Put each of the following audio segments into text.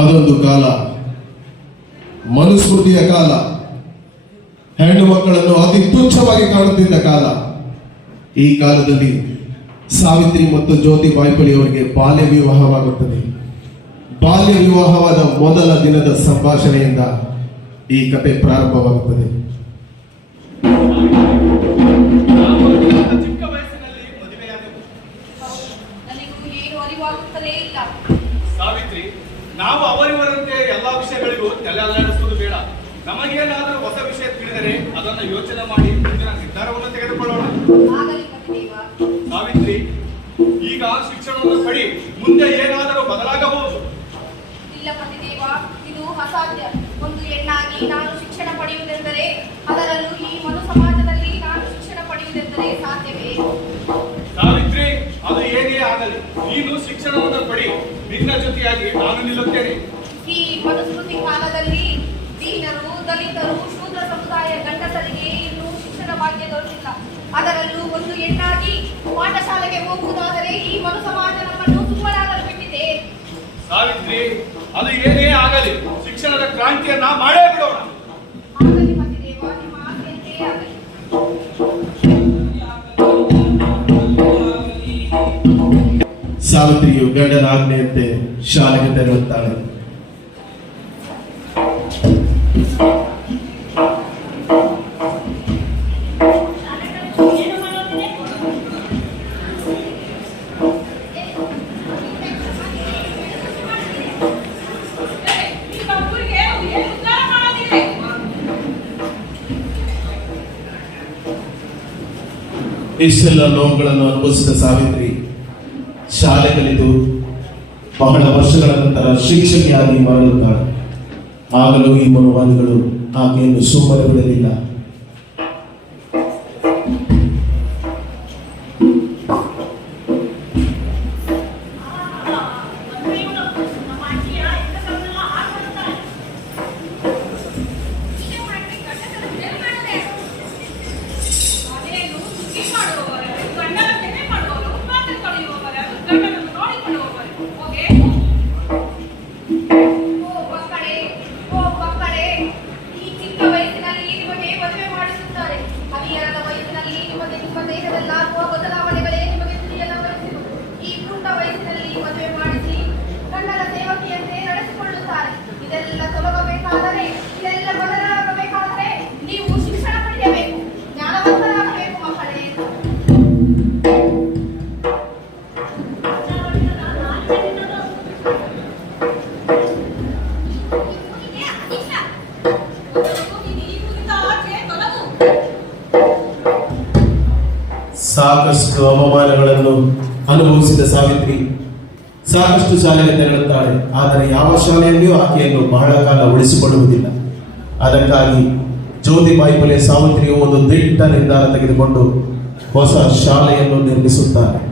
ಅದೊಂದು ಕಾಲ. ಮನುಸ್ಮೃತಿಯ ಕಾಲ. ಹೆಣ್ಣು ಮಕ್ಕಳನ್ನು ಅತಿ ತುಚ್ಛವಾಗಿ ಕಾಣುತ್ತಿದ್ದ ಕಾಲ. ಈ ಕಾಲದಲ್ಲಿ ಸಾವಿತ್ರಿ ಮತ್ತು ಜ್ಯೋತಿ ಬಾಯ್ಪಳಿ ಅವರಿಗೆ ಬಾಲ್ಯ ವಿವಾಹವಾಗುತ್ತದೆ. ಬಾಲ್ಯ ವಿವಾಹವಾದ ಮೊದಲ ದಿನದ ಸಂಭಾಷಣೆಯಿಂದ ಈ ಕತೆ ಪ್ರಾರಂಭವಾಗುತ್ತದೆ. ನಾವು ಅವರಿವರಂತೆ ಎಲ್ಲಾ ವಿಷಯಗಳಿಗೂ ತಲೆ ಅಲ್ಲಾಡಿಸುವುದು ಬೇಡ. ನಮಗೇನಾದರೂ ಹೊಸ ವಿಷಯ ತಿಳಿದರೆ ಅದನ್ನು ಯೋಚನೆ ಮಾಡಿ ಮುಂದಿನ ನಿರ್ಧಾರವನ್ನು ತೆಗೆದುಕೊಳ್ಳೋಣ. ಸಾವಿತ್ರಿ ಈಗ ಶಿಕ್ಷಣವನ್ನು ಪಡಿ. ಮುಂದೆ ಏನಾದರೂ ಬದಲಾಗಬಹುದು? ಇಲ್ಲ ಪತಿದೇವ ಇದು ಅಸಾಧ್ಯ. ಒಂದು ಹೆಣ್ಣಾಗಿ ನಾನು ಶಿಕ್ಷಣ ಪಡೆಯುವುದೆಂದರೆ ಅದರಲ್ಲೂ ಈ ಮನು ಸಮಾಜದಲ್ಲಿ ನಾನು ಶಿಕ್ಷಣ ಪಡೆಯುವುದೆಂದರೆ ಸಾಧ್ಯವೇ? ಸಾವಿತ್ರಿ ಅದು ಏನೇ ಆಗಲಿ ನೀನು ಶಿಕ್ಷಣವನ್ನು ಪಡಿ. ನಿನ್ನ ಜೊತೆಯಾಗಿ ನಾನು ನಿಲ್ಲುತ್ತೇನೆ. ಈ ಮನುಸ್ಮೃತಿ ಕಾಲದಲ್ಲಿ ದೀನರು ದಲಿತರು ಶೂದ್ರ ಸಮುದಾಯ ಗಂಡಸರಿಗೆ ಇನ್ನೂ ಶಿಕ್ಷಣ ಭಾಗ್ಯ ದೊರೆತಿಲ್ಲ. ಅದರಲ್ಲೂ ಒಂದು ಹೆಣ್ಣಾಗಿ ಪಾಠಶಾಲೆಗೆ ಹೋಗುವುದಾದರೆ ಈ ಮನು ಸಮಾಜ ನಮ್ಮನ್ನು ತುಂಬಲಾಗಲು ಬಿಟ್ಟಿದೆ. ಸಾವಿತ್ರಿ ಅದು ಏನೇ ಆಗಲಿ ಶಿಕ್ಷಣದ ಕ್ರಾಂತಿಯನ್ನ ಮಾಡೇ ಬಿಡೋಣ. ಸಾವಿತ್ರಿಯು ಗಂಡನ ಆಜ್ಞೆಯಂತೆ ಶಾಲೆಗೆ ತೆರಳುತ್ತಾಳೆ ಇಷ್ಟೆಲ್ಲ ನೋವುಗಳನ್ನು ಅನುಭವಿಸಿದ ಸಾವಿತ್ರಿ ಶಾಲೆ ಕಲಿತು ಬಹಳ ವರ್ಷಗಳ ನಂತರ ಶಿಕ್ಷಕಿಯಾಗಿ ಮರಳುತ್ತಾಳೆ ಆಗಲೂ ಈ ಮನುವಾದಿಗಳು ಆಕೆಯನ್ನು ಸುಮ್ಮನೆ ಬಿಡಲಿಲ್ಲ. ಸಾಕಷ್ಟು ಅವಮಾನಗಳನ್ನು ಅನುಭವಿಸಿದ ಸಾವಿತ್ರಿ. ಸಾಕಷ್ಟು ಶಾಲೆಗೆ ತೆರಳುತ್ತಾಳೆ ಆದರೆ ಯಾವ ಶಾಲೆಯಲ್ಲಿಯೂ ಆಕೆಯನ್ನು ಬಹಳ ಕಾಲ ಉಳಿಸಿಕೊಳ್ಳುವುದಿಲ್ಲ. ಅದಕ್ಕಾಗಿ ಜ್ಯೋತಿಬಾಯಿ ಬಲೆ ಸಾವಿತ್ರಿಯು ಒಂದು ದಿಟ್ಟ ನಿರ್ಧಾರ ತೆಗೆದುಕೊಂಡು ಹೊಸ ಶಾಲೆಯನ್ನು ನಿರ್ಮಿಸುತ್ತಾರೆ.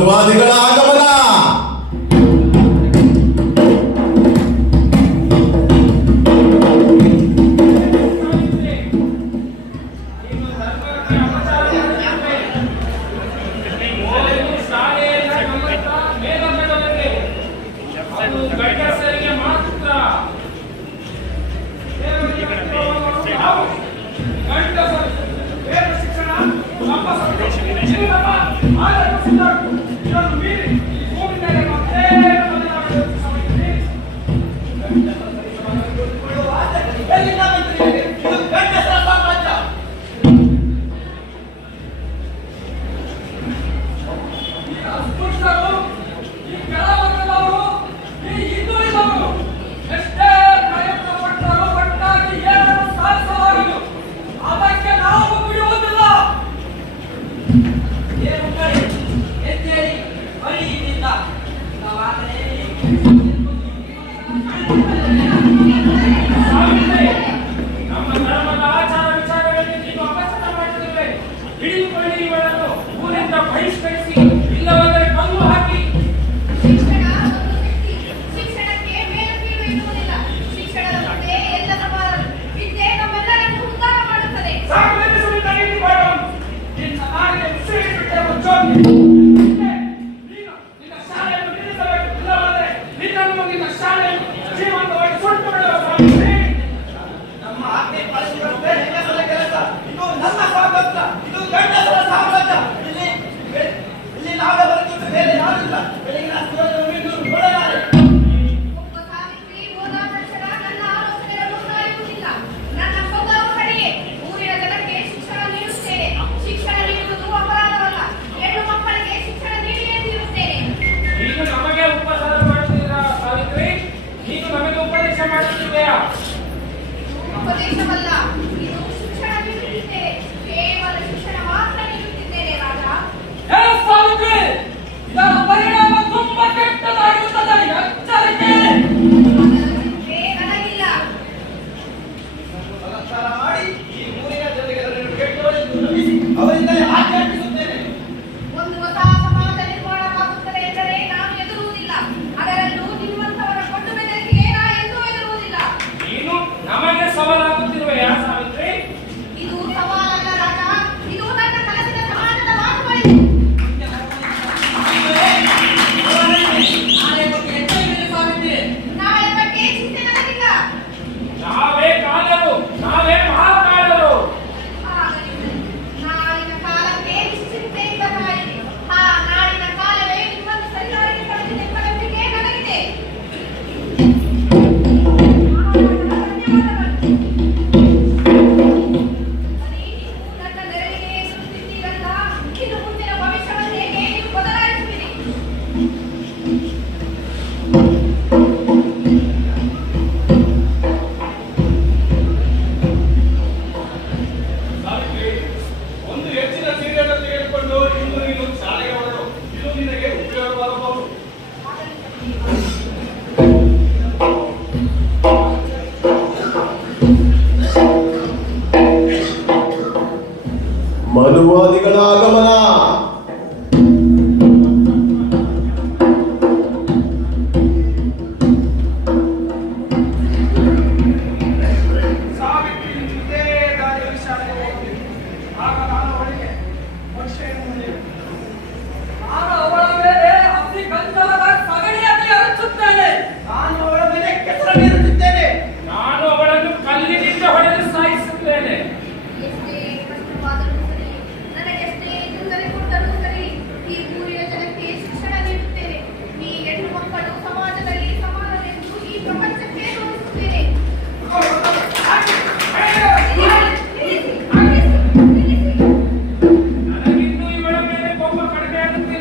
ಮನುವಾದಿಗಳ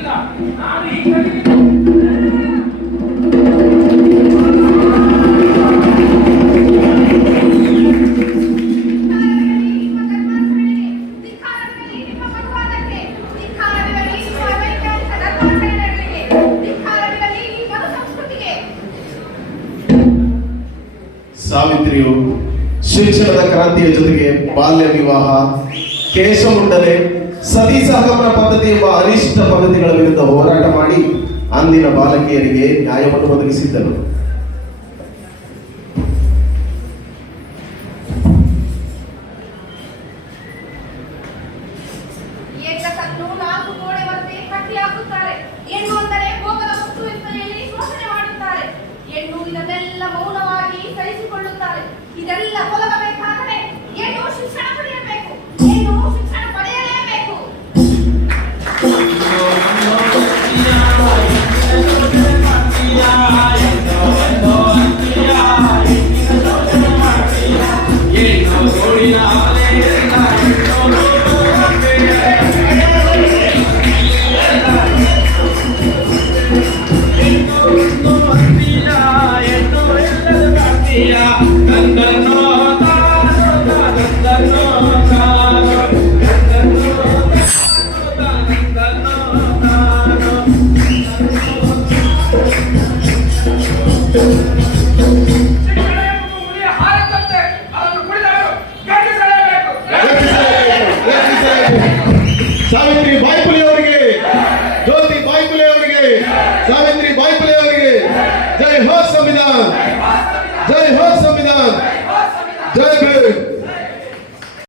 ನಾನು ಈ ಶಿಕ್ಷಣದ ಕ್ರಾಂತಿಯ ಜೊತೆಗೆ ಬಾಲ್ಯ ವಿವಾಹ ಕೇಶಮುಂಡಲೆ ಸತಿ ಸಹಗಮನ ಪದ್ಧತಿ ಎಂಬ ಅರಿಷ್ಟ ಪದ್ಧತಿಗಳ ವಿರುದ್ಧ ಹೋರಾಟ ಮಾಡಿ ಅಂದಿನ ಬಾಲಕಿಯರಿಗೆ ನ್ಯಾಯವನ್ನು ಒದಗಿಸಿದ್ದರು. ಏಕಸನ್ನು ನಾಲ್ಕು ಗೋಡೆ ಮಧ್ಯೆ ಕಟ್ಟಿಹಾಕುತ್ತಾರೆ. ಏನು ಅಂದರೆ